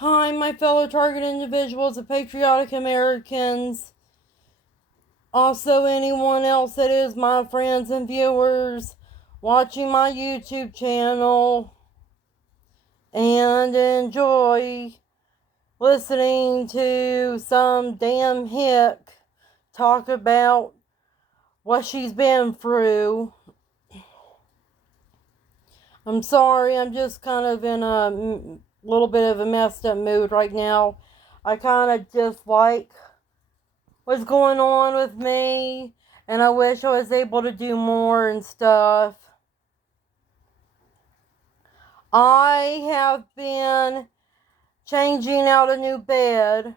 Hi, my fellow target individuals and patriotic Americans. Also, anyone else that is my friends and viewers watching my YouTube channel and enjoy listening to some damn hick talk about what she's been through. I'm sorry, I'm just kind of in a little bit of a messed up mood right now. I kind of just like what's going on with me, and I wish I was able to do more and stuff. I have been changing out a new bed,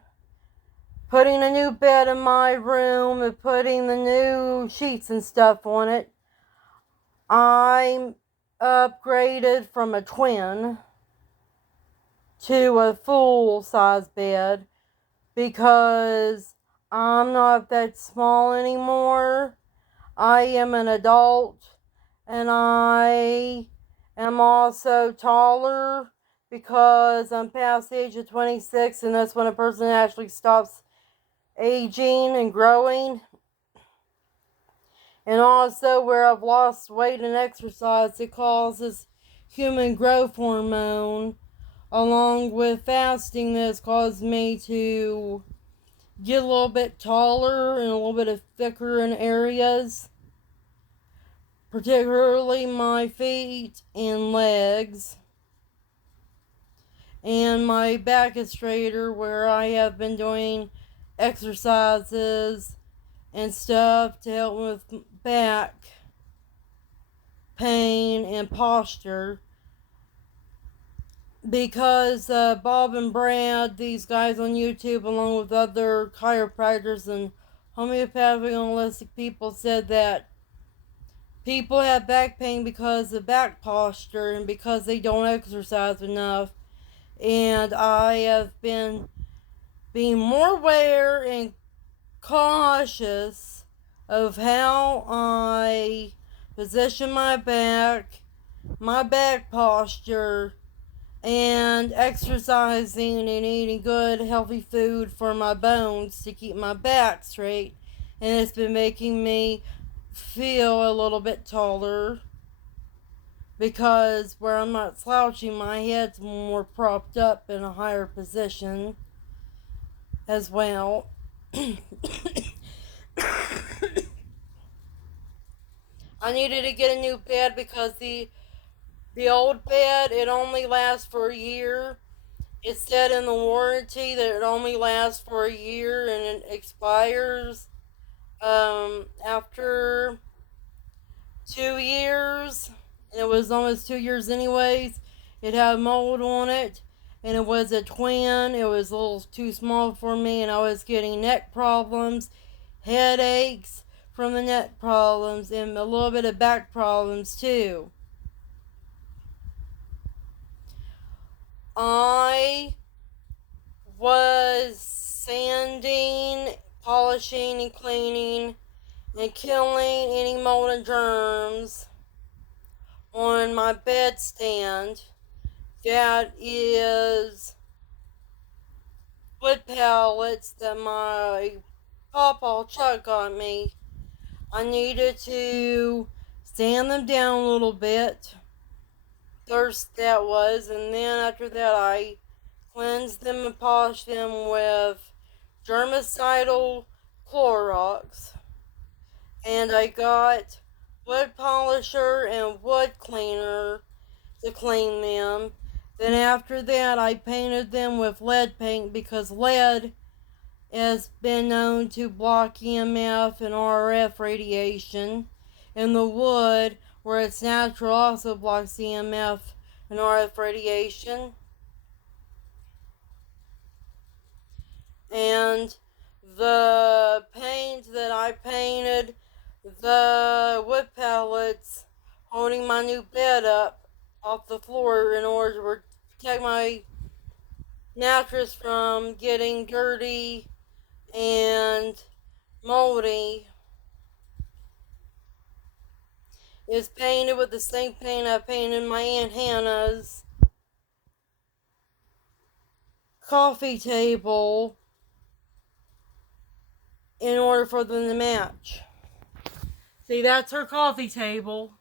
putting a new bed in my room, and putting the new sheets and stuff on it. I'm upgraded from a twin to a full size bed because I'm not that small anymore. I am an adult and I am also taller because I'm past the age of 26, and that's when a person actually stops aging and growing. And also, where I've lost weight and exercise, it causes human growth hormone, along with fasting, that's caused me to get a little bit taller and a little bit thicker in areas, particularly my feet and legs. And my back is straighter, where I have been doing exercises and stuff to help with back pain and posture. Because Bob and Brad, these guys on YouTube, along with other chiropractors and homeopathic and holistic people, said that people have back pain because of back posture and because they don't exercise enough. And I have been being more aware and cautious of how I position my back posture, and exercising and eating good, healthy food for my bones to keep my back straight. And it's been making me feel a little bit taller because where I'm not slouching, my head's more propped up in a higher position as well. I needed to get a new bed because the old bed, it only lasts for a year. It said in the warranty that it only lasts for a year and it expires after 2 years. And it was almost 2 years anyways. It had mold on it, and it was a twin. It was a little too small for me, and I was getting neck problems, headaches from the neck problems, and a little bit of back problems too. I was sanding, polishing, and cleaning and killing any mold and germs on my bedstand that is wood pallets that my pawpaw Chuck got me. I needed to sand them down a little bit. First that was, and then after that I cleansed them and polished them with germicidal Clorox. And I got wood polisher and wood cleaner to clean them. Then after that I painted them with lead paint because lead has been known to block EMF and RF radiation. And the wood, where it's natural, also blocks EMF and RF radiation. And the paint that I painted the wood pallets holding my new bed up off the floor in order to protect my mattress from getting dirty and moldy is painted with the same paint I painted my Aunt Hannah's coffee table in order for them to match. See, that's her coffee table.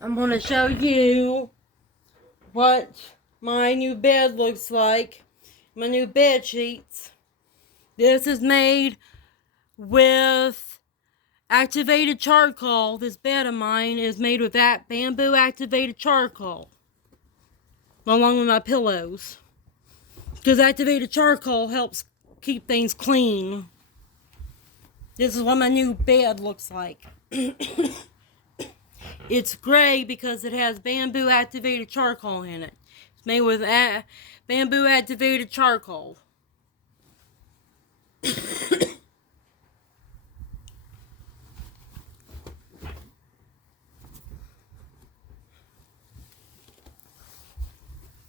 I'm going to show you what my new bed looks like. My new bed sheets. This is made with activated charcoal. This bed of mine is made with that bamboo activated charcoal, along with my pillows, because activated charcoal helps keep things clean. This is what my new bed looks like. It's gray because it has bamboo activated charcoal in it. It's made with bamboo activated charcoal.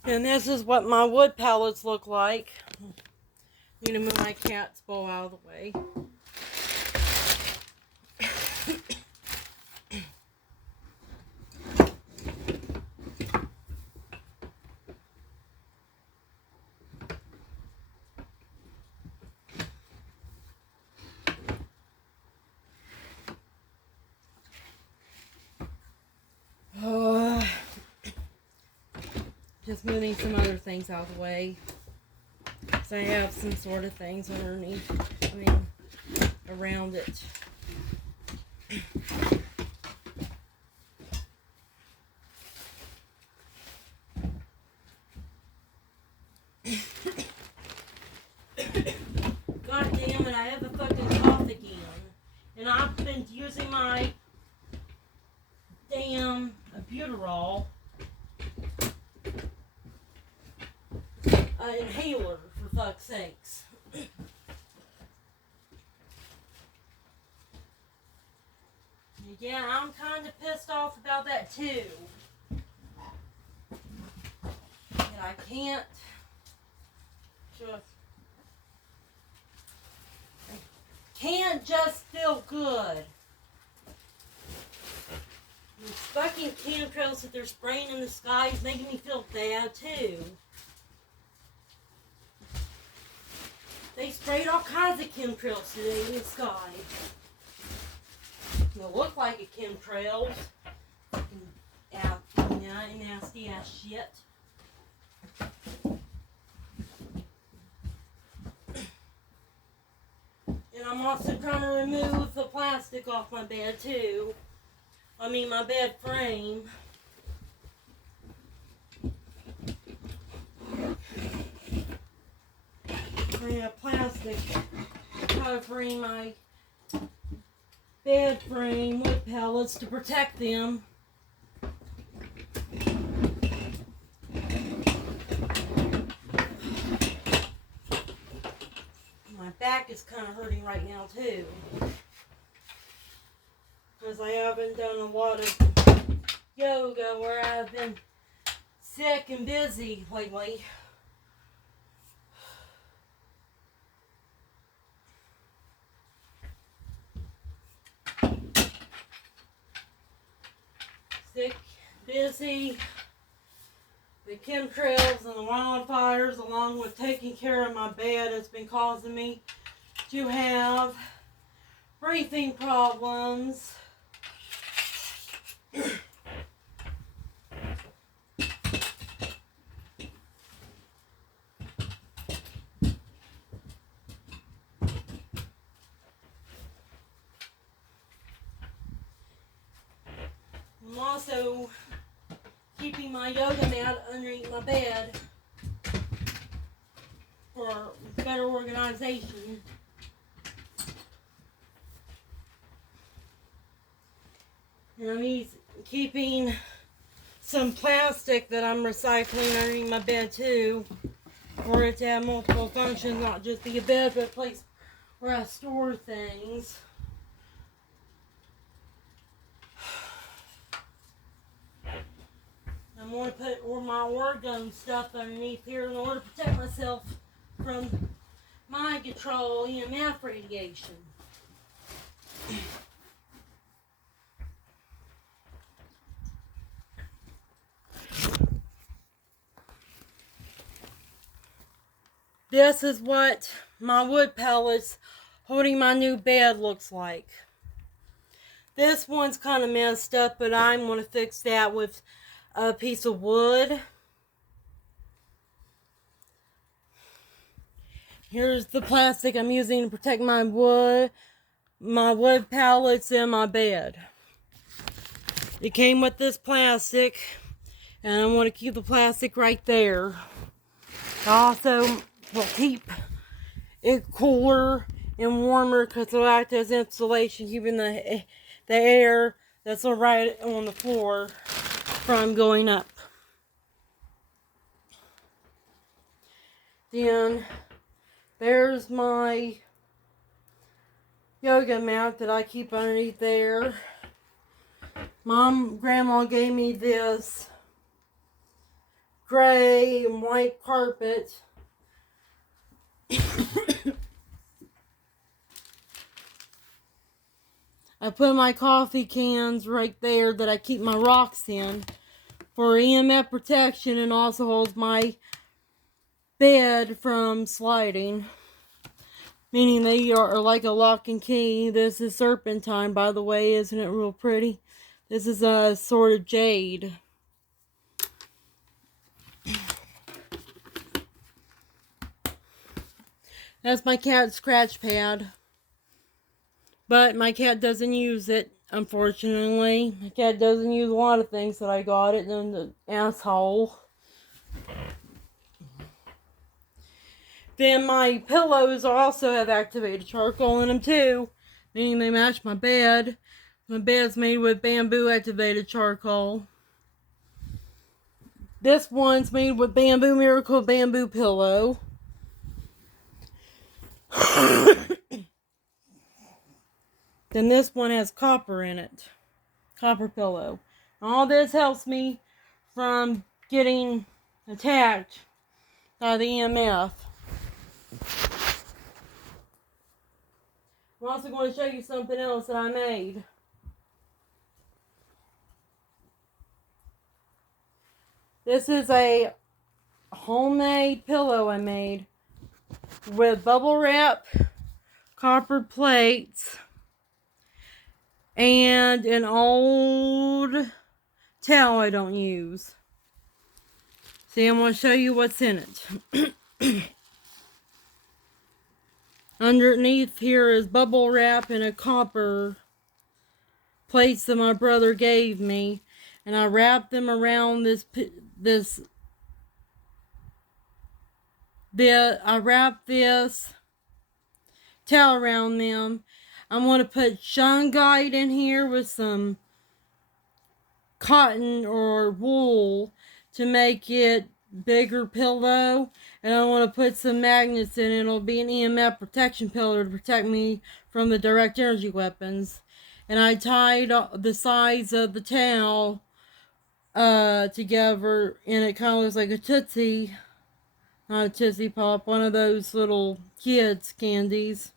And this is what my wood pallets look like. I'm going to move my cat's bowl out of the way. Just moving some other things out of the way. So I have some sort of things underneath, around it. God damn it, I have a fucking cough again. And I've been using my damn albuterol inhaler, for fuck's sakes. Yeah, I'm kind of pissed off about that too. And I can't just feel good. These fucking chemtrails that they're spraying in the sky is making me feel bad too. They sprayed all kinds of chemtrails today in the sky. They look like a chemtrails. Fucking nasty ass shit. And I'm also trying to remove the plastic off my bed too. My bed frame. I have plastic covering my bed frame with pellets to protect them. My back is kind of hurting right now too, because I haven't done a lot of yoga where I've been sick and busy lately. Sick, busy, the chemtrails and the wildfires, along with taking care of my bed, has been causing me to have breathing problems. I'm also keeping my yoga mat underneath my bed for better organization. And I'm keeping some plastic that I'm recycling underneath my bed too, for it to have multiple functions, not just be a bed, but a place where I store things. I'm going to put all my orgone stuff underneath here in order to protect myself from mind control EMF radiation. this is what my wood pellets holding my new bed looks like. This one's kind of messed up, but I'm going to fix that with a piece of wood. Here's the plastic I'm using to protect my wood pallets and my bed. It came with this plastic, and I want to keep the plastic right there. I also will keep it cooler and warmer because it'll act as insulation, keeping the air that's right on the floor from going up. Then there's my yoga mat that I keep underneath there. Grandma gave me this gray and white carpet. I put my coffee cans right there that I keep my rocks in for EMF protection, and also holds my bed from sliding. Meaning they are like a lock and key. This is serpentine, by the way. Isn't it real pretty? This is a sort of jade. That's my cat's scratch pad. But my cat doesn't use it, unfortunately. My cat doesn't use a lot of things that I got it in the asshole. Then my pillows also have activated charcoal in them too, meaning they match my bed. My bed's made with bamboo activated charcoal. This one's made with Bamboo Miracle bamboo pillow. Then this one has copper in it. Copper pillow. All this helps me from getting attacked by the EMF. I'm also going to show you something else that I made. This is a homemade pillow I made with bubble wrap, copper plates, and an old towel I don't use. See, I'm going to show you what's in it. Underneath here is bubble wrap and a copper plates that my brother gave me, and I wrapped them around I wrapped this towel around them. I'm going to put shungite in here with some cotton or wool to make it bigger pillow, and I want to put some magnets in it. It'll be an EMF protection pillow to protect me from the direct energy weapons. And I tied the sides of the towel together, and it kind of looks like a Tootsie, not a Tootsie Pop, one of those little kids candies.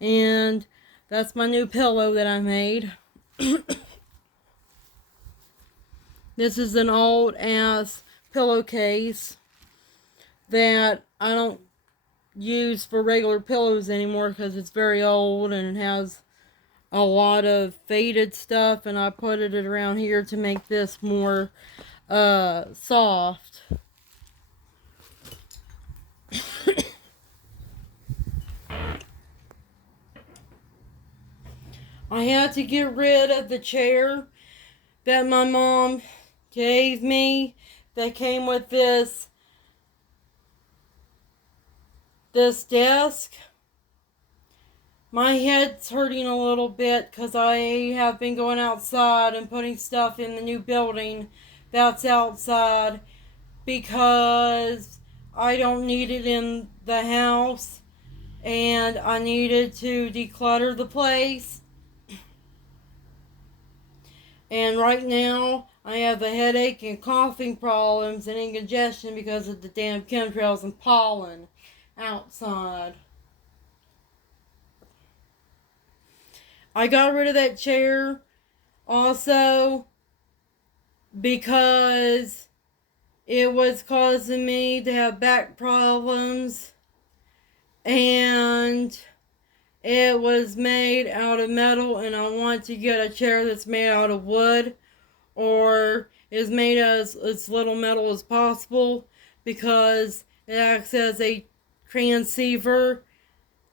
And that's my new pillow that I made. This is an old ass pillowcase that I don't use for regular pillows anymore because it's very old and it has a lot of faded stuff, and I put it around here to make this more soft. I had to get rid of the chair that my mom gave me that came with this desk. My head's hurting a little bit because I have been going outside and putting stuff in the new building that's outside because I don't need it in the house, and I needed to declutter the place. And right now, I have a headache and coughing problems and indigestion because of the damn chemtrails and pollen outside. I got rid of that chair also because it was causing me to have back problems, and it was made out of metal, and I want to get a chair that's made out of wood or is made as little metal as possible, because it acts as a transceiver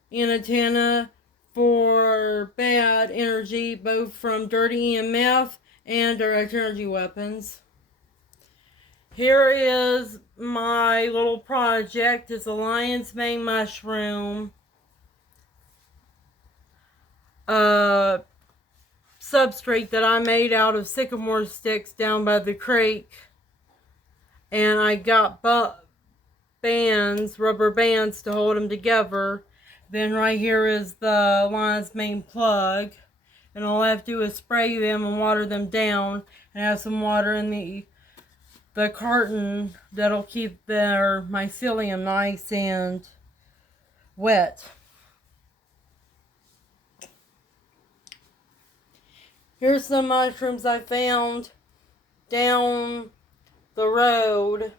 antenna for bad energy, both from dirty EMF and direct energy weapons. Here is my little project. It's a lion's mane mushroom substrate that I made out of sycamore sticks down by the creek. And I got rubber bands to hold them together. Then right here is the lion's mane plug. And all I have to do is spray them and water them down. And have some water in the carton that'll keep their mycelium nice and wet. Here's some mushrooms I found down the road,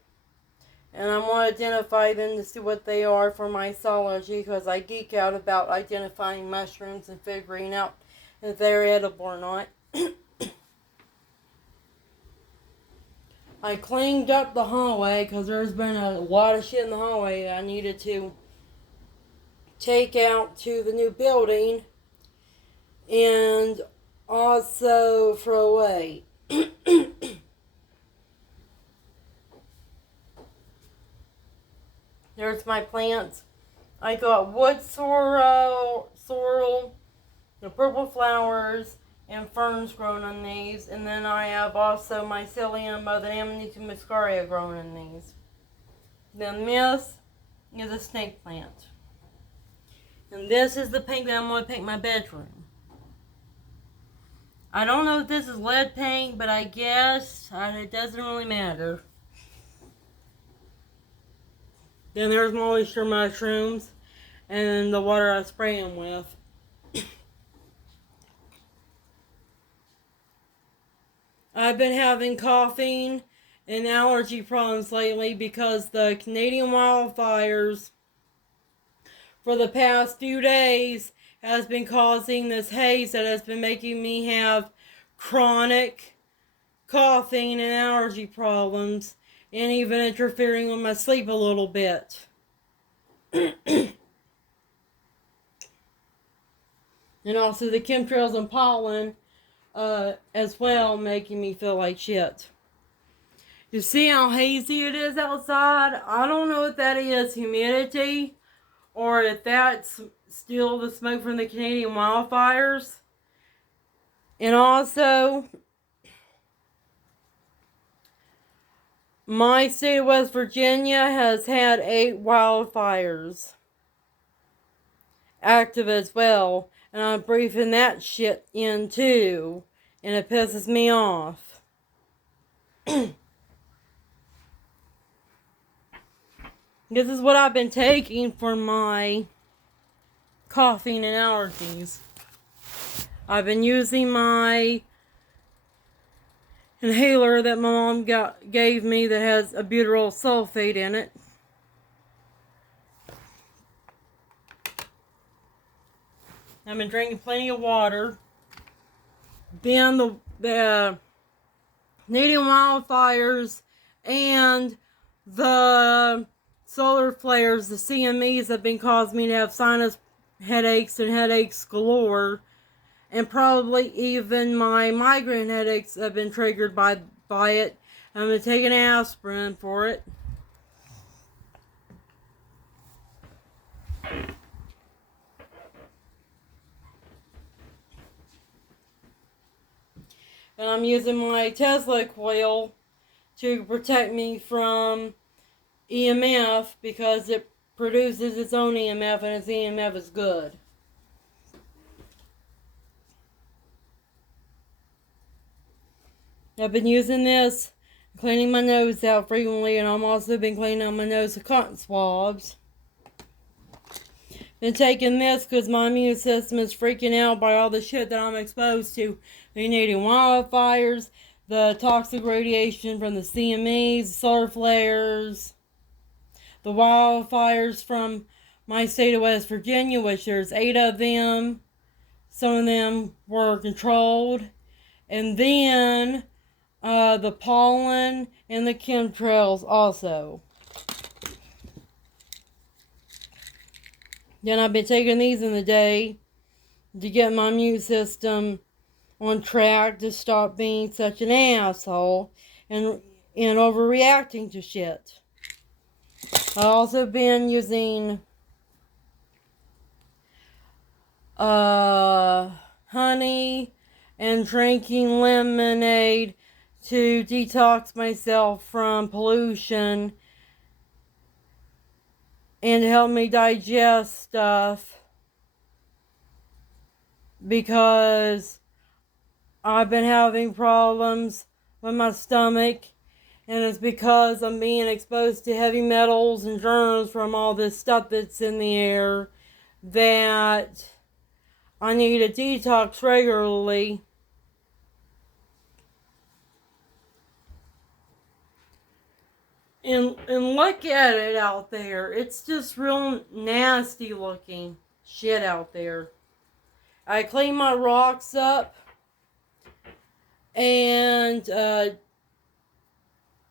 and I'm going to identify them to see what they are for mycology, because I geek out about identifying mushrooms and figuring out if they're edible or not. I cleaned up the hallway because there's been a lot of shit in the hallway that I needed to take out to the new building and also throw away. There's my plants. I got wood sorrel, the purple flowers, and ferns grown on these. And then I have also mycelium by the name of Nika muscaria grown in these. Then this is a snake plant. And this is the paint that I'm going to paint my bedroom. I don't know if this is lead paint, but I guess it doesn't really matter. Then there's my oyster mushrooms and the water I spray them with. I've been having coughing and allergy problems lately because the Canadian wildfires for the past few days has been causing this haze that has been making me have chronic coughing and allergy problems, and even interfering with my sleep a little bit. And also the chemtrails and pollen as well, making me feel like shit. You see how hazy it is outside? I don't know if that is humidity or if that's still the smoke from the Canadian wildfires. And also, my state of West Virginia has had 8 wildfires active as well. And I'm breathing that shit in too. And it pisses me off. This is what I've been taking for my coughing and allergies. I've been using my inhaler that my mom gave me that has a butyryl sulfate in it. I've been drinking plenty of water. Then the Canadian wildfires and the solar flares, the CMEs, have been causing me to have sinus headaches and headaches galore. And probably even my migraine headaches have been triggered by it. I'm going to take an aspirin for it. And I'm using my Tesla coil to protect me from EMF, because it produces its own EMF and its EMF is good. I've been using this, cleaning my nose out frequently, and I've also been cleaning out my nose with cotton swabs. Been taking this because my immune system is freaking out by all the shit that I'm exposed to. The Canadian wildfires, the toxic radiation from the CMEs, solar flares, the wildfires from my state of West Virginia, which there's 8 of them. Some of them were controlled. And then the pollen and the chemtrails also. Then I've been taking these in the day to get my immune system on track to stop being such an asshole and overreacting to shit. I've also been using honey and drinking lemonade to detox myself from pollution and help me digest stuff, because I've been having problems with my stomach, and it's because I'm being exposed to heavy metals and germs from all this stuff that's in the air, that I need a detox regularly. And look at it out there. It's just real nasty looking shit out there. I clean my rocks up and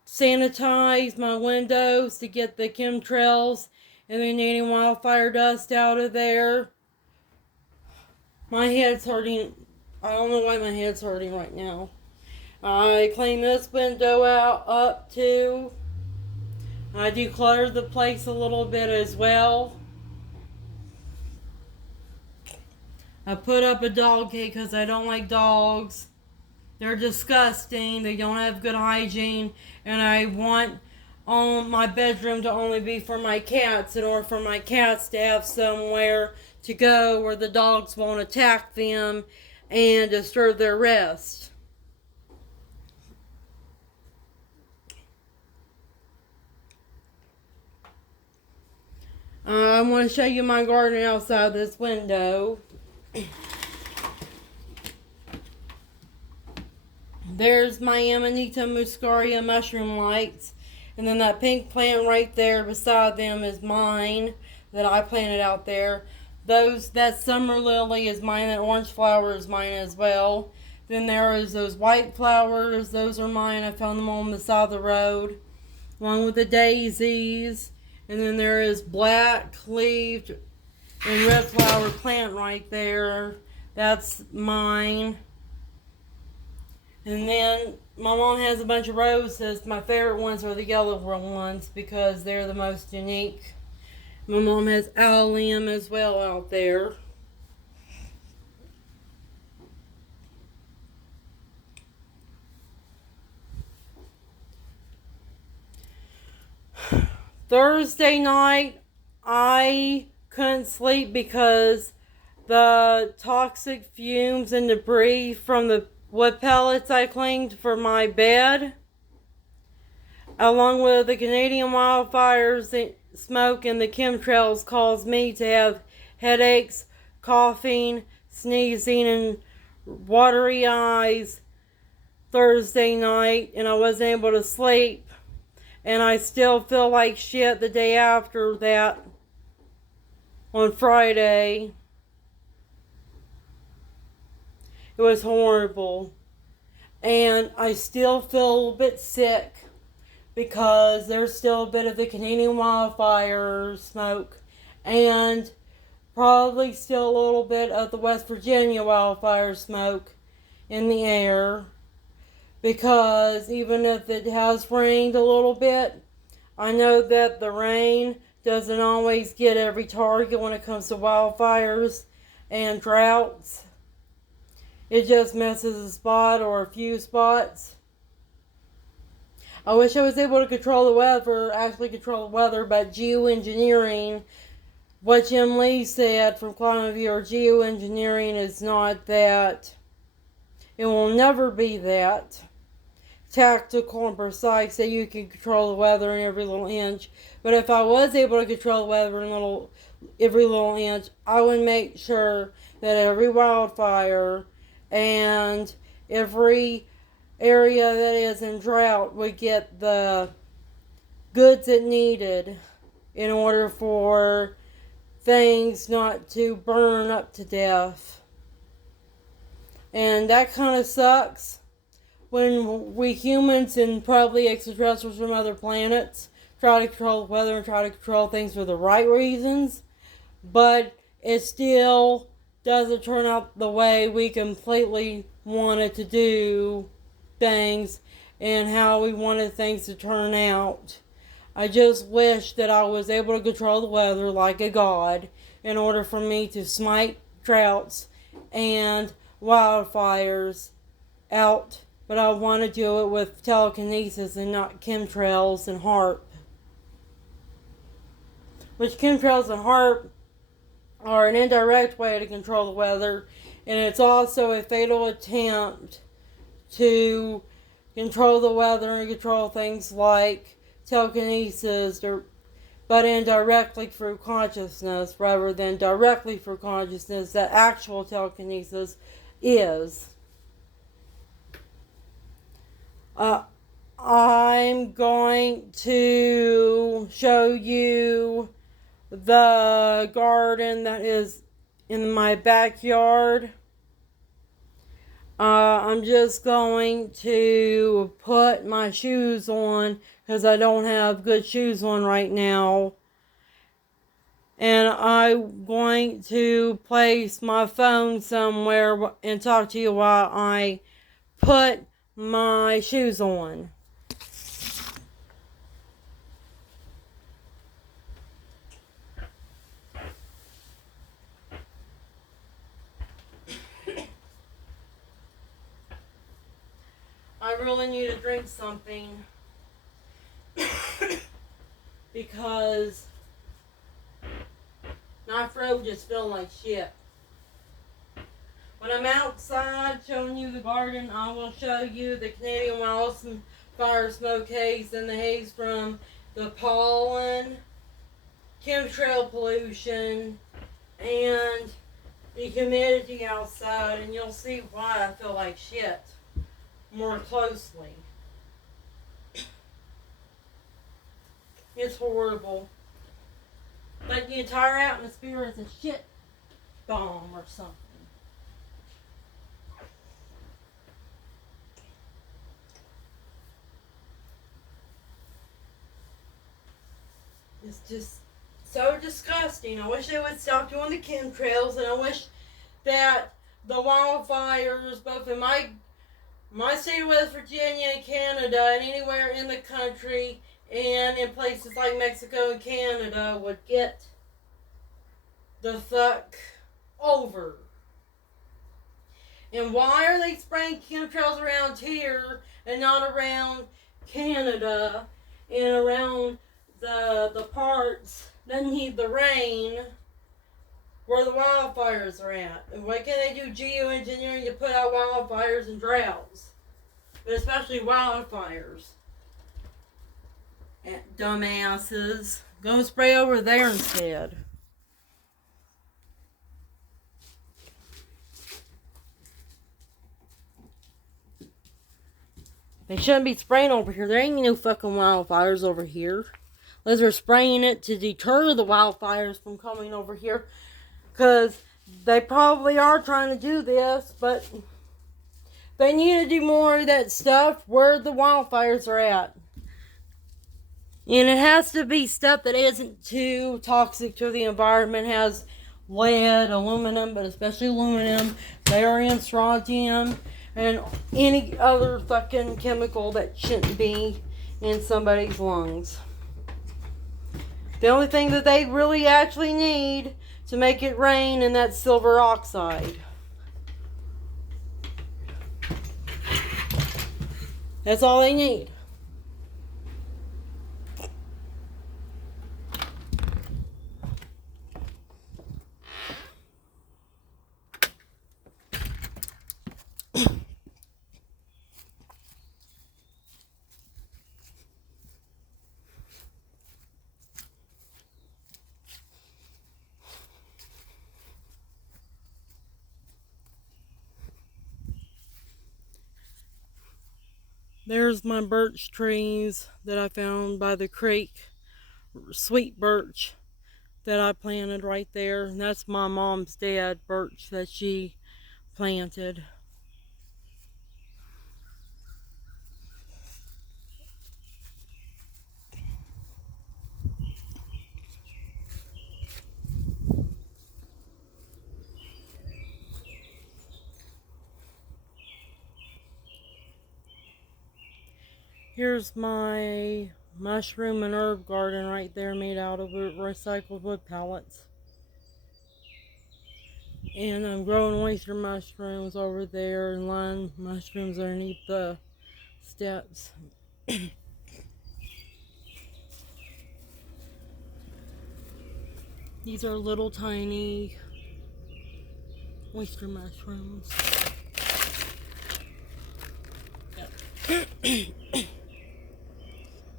sanitize my windows to get the chemtrails and any wildfire dust out of there. My head's hurting. I don't know why my head's hurting right now. I clean this window up too. I declutter the place a little bit as well. I put up a dog cage because I don't like dogs. They're disgusting. They don't have good hygiene. And I want my bedroom to only be for my cats, in order for my cats to have somewhere to go where the dogs won't attack them and disturb their rest. I want to show you my garden outside this window. There's my Amanita muscaria mushroom lights. And then that pink plant right there beside them is mine, that I planted out there. That summer lily is mine. That orange flower is mine as well. Then there is those white flowers. Those are mine. I found them on the side of the road, along with the daisies. And then there is black leaved and red flower plant right there. That's mine. And then my mom has a bunch of roses. My favorite ones are the yellow ones because they're the most unique. My mom has allium as well out there. Thursday night, I couldn't sleep because the toxic fumes and debris from the wood pellets I cleaned for my bed, along with the Canadian wildfires, smoke, and the chemtrails, caused me to have headaches, coughing, sneezing, and watery eyes Thursday night, and I wasn't able to sleep. And I still feel like shit the day after that, on Friday. It was horrible. And I still feel a little bit sick because there's still a bit of the Canadian wildfire smoke, and probably still a little bit of the West Virginia wildfire smoke in the air. Because even if it has rained a little bit, I know that the rain doesn't always get every target when it comes to wildfires and droughts. It just misses a spot or a few spots. I wish I was able to control the weather, but geoengineering, what Jim Lee said from Climate Viewer, geoengineering is not that. It will never be that tactical and precise that you can control the weather in every little inch. But if I was able to control the weather in every little inch, I would make sure that every wildfire and every area that is in drought would get the goods it needed in order for things not to burn up to death. And that kind of sucks when we humans and probably extraterrestrials from other planets try to control the weather and try to control things for the right reasons, but it still doesn't turn out the way we completely wanted to do things and how we wanted things to turn out. I just wish that I was able to control the weather like a god in order for me to smite droughts and wildfires out, but I want to do it with telekinesis and not chemtrails and HARP. Which chemtrails and HARP are an indirect way to control the weather, and it's also a fatal attempt to control the weather and control things like telekinesis, but indirectly through consciousness rather than directly through consciousness that actual telekinesis is. I'm going to show you the garden that is in my backyard. I'm just going to put my shoes on because I don't have good shoes on right now. And I'm going to place my phone somewhere and talk to you while I put my shoes on. I really need to drink something because my throat just feels like shit. When I'm outside showing you the garden, I will show you the Canadian wildfire smoke haze and the haze from the pollen, chemtrail pollution, and the humidity outside, and you'll see why I feel like shit more closely. It's horrible. But the entire atmosphere is a shit bomb or something. It's just so disgusting. I wish they would stop doing the chemtrails, and I wish that the wildfires, both in my state of West Virginia and Canada and anywhere in the country and in places like Mexico and Canada, would get the fuck over. And why are they spraying chemtrails around here and not around Canada and around the parts that need the rain where the wildfires are at? And why can't they do geoengineering to put out wildfires and droughts? But especially wildfires. And dumbasses. Go spray over there instead. They shouldn't be spraying over here. There ain't no fucking wildfires over here. Unless they're spraying it to deter the wildfires from coming over here. Because they probably are trying to do this, but they need to do more of that stuff where the wildfires are at. And it has to be stuff that isn't too toxic to the environment. It has lead, aluminum, but especially aluminum, barium, strontium, and any other fucking chemical that shouldn't be in somebody's lungs. The only thing that they really actually need to make it rain is that silver oxide. That's all they need. There's my birch trees that I found by the creek. Sweet birch that I planted right there. And that's my mom's dead birch that she planted. Here's my mushroom and herb garden right there, made out of recycled wood pallets. And I'm growing oyster mushrooms over there and lime mushrooms underneath the steps. These are little tiny oyster mushrooms.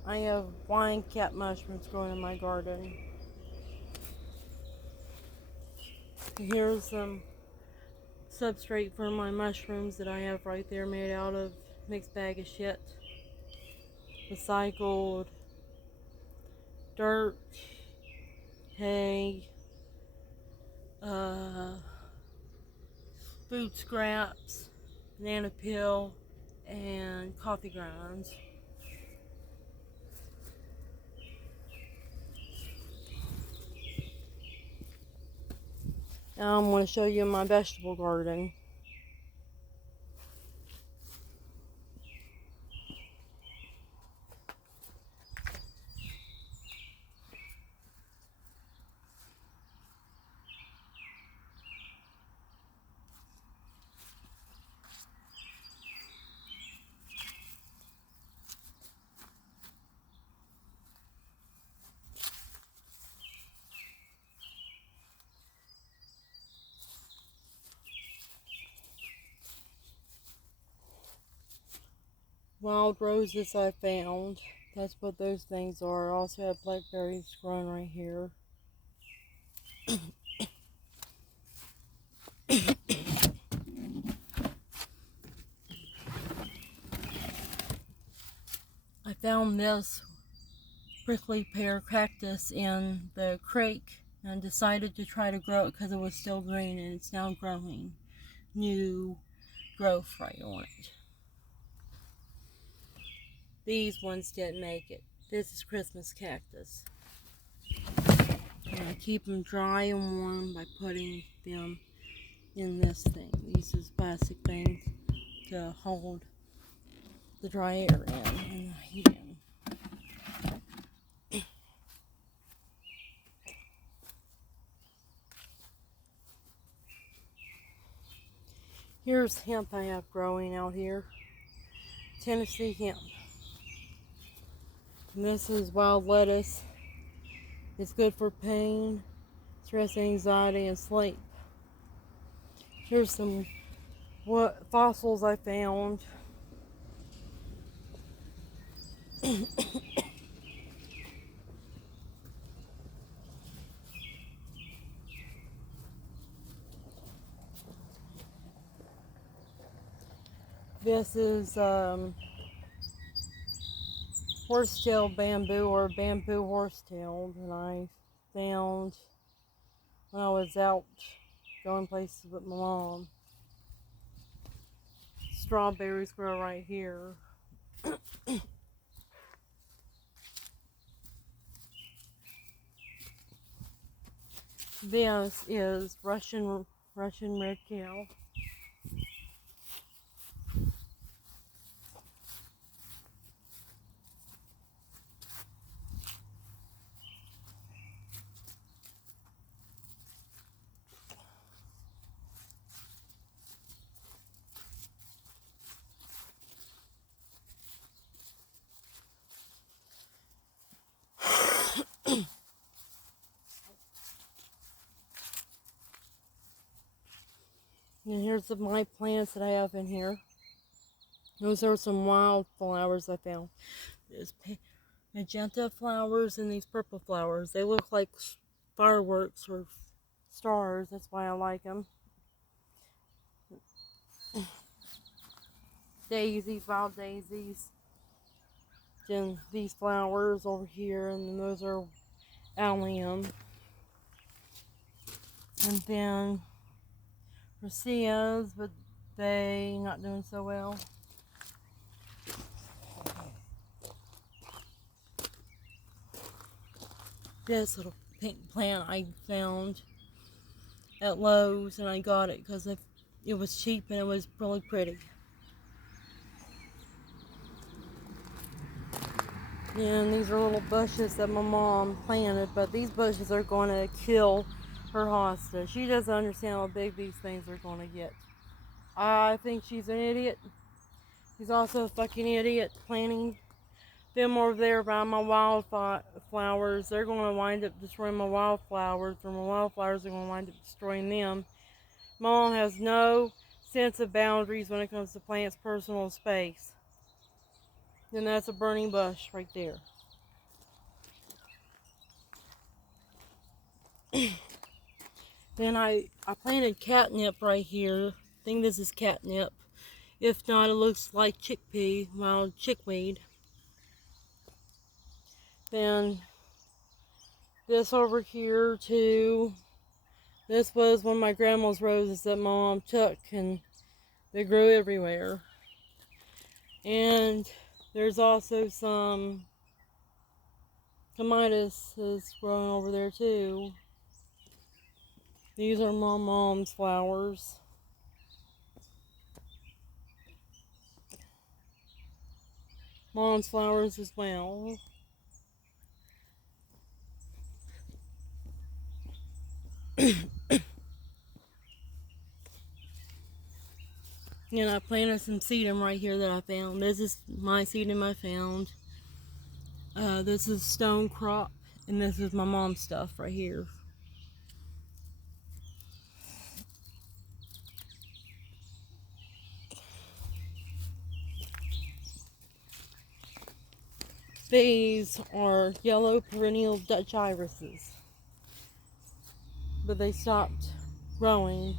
I have wine cap mushrooms growing in my garden. Here's some substrate for my mushrooms that I have right there, made out of mixed bag of shit. Recycled dirt, hay, food scraps, banana peel, and coffee grounds. Now I'm going to show you my vegetable garden. Wild roses I found. That's what those things are. I also have blackberries growing right here. I found this prickly pear cactus in the creek and decided to try to grow it because it was still green, and it's now growing. New growth right on it. These ones didn't make it. This is Christmas cactus. And I keep them dry and warm by putting them in this thing. These is plastic things to hold the dry air in and the heat in. Here's hemp I have growing out here. Tennessee hemp. And this is wild lettuce. It's good for pain, stress, anxiety, and sleep. Here's some fossils I found. This is horsetail bamboo, or bamboo horsetail, that I found when I was out going places with my mom. Strawberries grow right here. This is Russian red cow. And here's my plants that I have in here. Those are some wild flowers I found. There's magenta flowers and these purple flowers. They look like fireworks or stars. That's why I like them. Daisies, wild daisies. Then these flowers over here, and then those are allium. And then raceas, but they not doing so well. This little pink plant I found at Lowe's, and I got it because it was cheap and it was really pretty. And these are little bushes that my mom planted, but these bushes are going to kill her hosta. She doesn't understand how big these things are going to get. I think she's an idiot. She's also a fucking idiot planting them over there by my wildflowers. They're going to wind up destroying my wildflowers, or my wildflowers are going to wind up destroying them. Mom has no sense of boundaries when it comes to plants' personal space. Then that's a burning bush right there. Then I planted catnip right here. I think this is catnip. If not, it looks like chickpea, wild chickweed. Then this over here too. This was one of my grandma's roses that my mom took, and they grew everywhere. And there's also some clematis is growing over there too. These are my mom's flowers. Mom's flowers as well. And I planted some sedum right here that I found. This is my sedum I found. This is stone crop, and this is my mom's stuff right here. These are yellow perennial Dutch irises, but they stopped growing.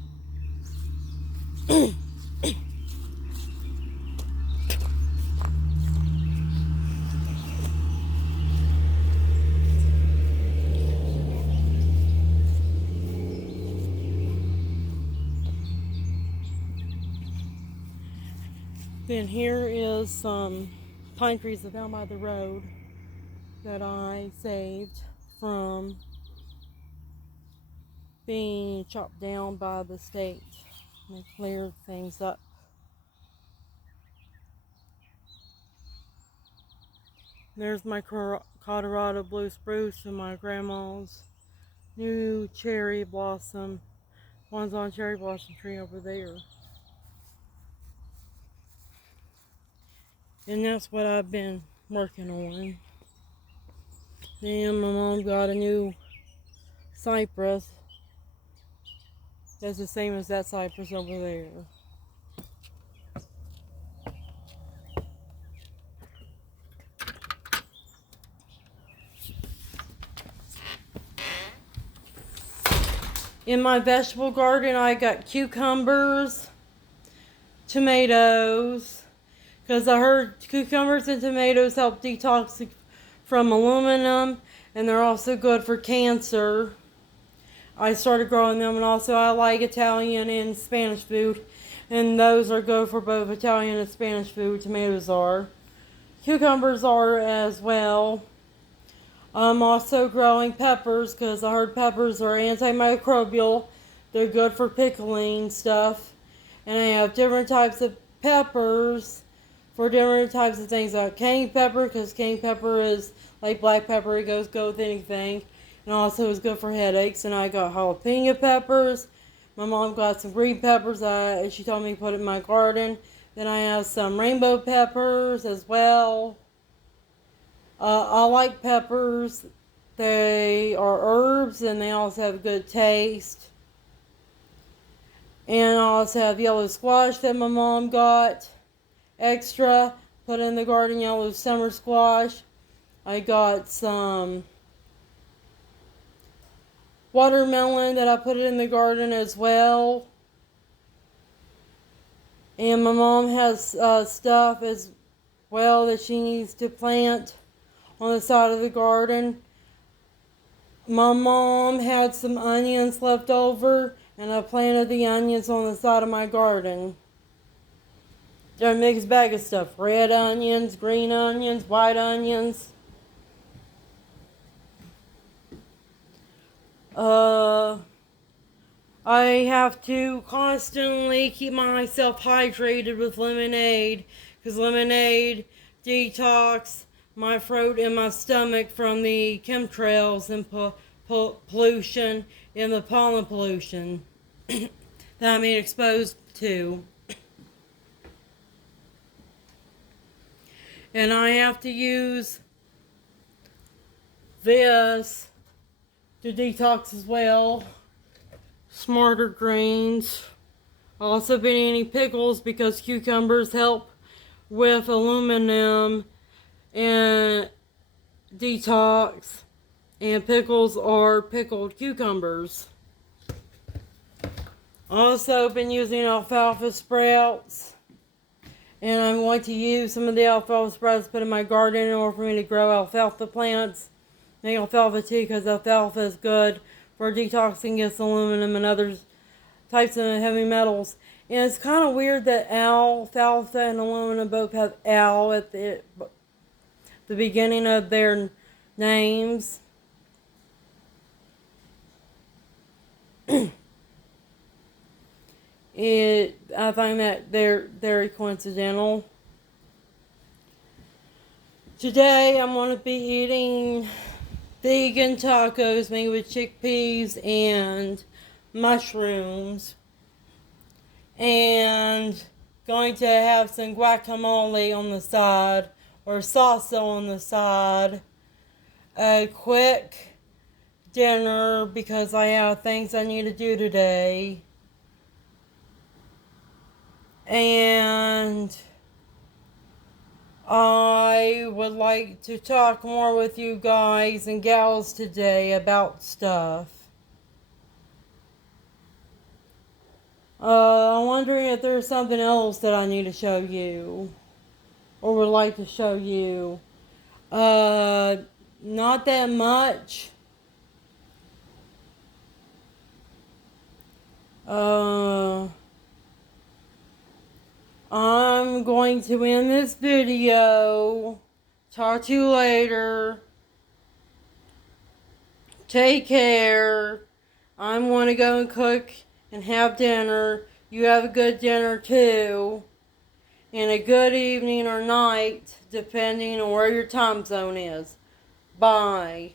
Then here is some pine trees down by the road that I saved from being chopped down by the state. They cleared things up. There's my Colorado blue spruce and my grandma's new cherry blossom. One's on cherry blossom tree over there. And that's what I've been working on. Then my mom got a new cypress. That's the same as that cypress over there. In my vegetable garden, I got cucumbers, tomatoes, because I heard cucumbers and tomatoes help detox from aluminum, and they're also good for cancer. I started growing them, and also I like Italian and Spanish food, and those are good for both Italian and Spanish food. Tomatoes are. Cucumbers are as well. I'm also growing peppers because I heard peppers are antimicrobial. They're good for pickling stuff. And I have different types of peppers for different types of things. Like cayenne pepper, because cayenne pepper is like black pepper. It goes good with anything. And also is good for headaches. And I got jalapeno peppers. My mom got some green peppers. She told me to put in my garden. Then I have some rainbow peppers as well. I like peppers. They are herbs and they also have a good taste. And I also have yellow squash that my mom got extra. Put in the garden, yellow summer squash. I got some watermelon that I put in the garden as well. And my mom has stuff as well that she needs to plant on the side of the garden. My mom had some onions left over, and I planted the onions on the side of my garden. They're a mixed bag of stuff. Red onions, green onions, white onions. I have to constantly keep myself hydrated with lemonade, because lemonade detox my throat and my stomach from the chemtrails and pollution and the pollen pollution that I'm being exposed to. And I have to use this to detox as well. Smarter greens. Also been eating pickles because cucumbers help with aluminum and detox. And pickles are pickled cucumbers. Also been using alfalfa sprouts. And I'm going to use some of the alfalfa sprouts to put in my garden in order for me to grow alfalfa plants. Make alfalfa tea, because alfalfa is good for detoxing against aluminum and other types of heavy metals. And it's kind of weird that alfalfa and aluminum both have al at the beginning of their names. I find that they're very coincidental. Today I'm going to be eating vegan tacos made with chickpeas and mushrooms, and going to have some guacamole on the side, or salsa on the side. A quick dinner because I have things I need to do today. And I would like to talk more with you guys and gals today about stuff. I'm wondering if there's something else that I need to show you, or would like to show you. Not that much. I'm going to end this video. Talk to you later. Take care. I'm going to go and cook and have dinner. You have a good dinner too. And a good evening or night, depending on where your time zone is. Bye.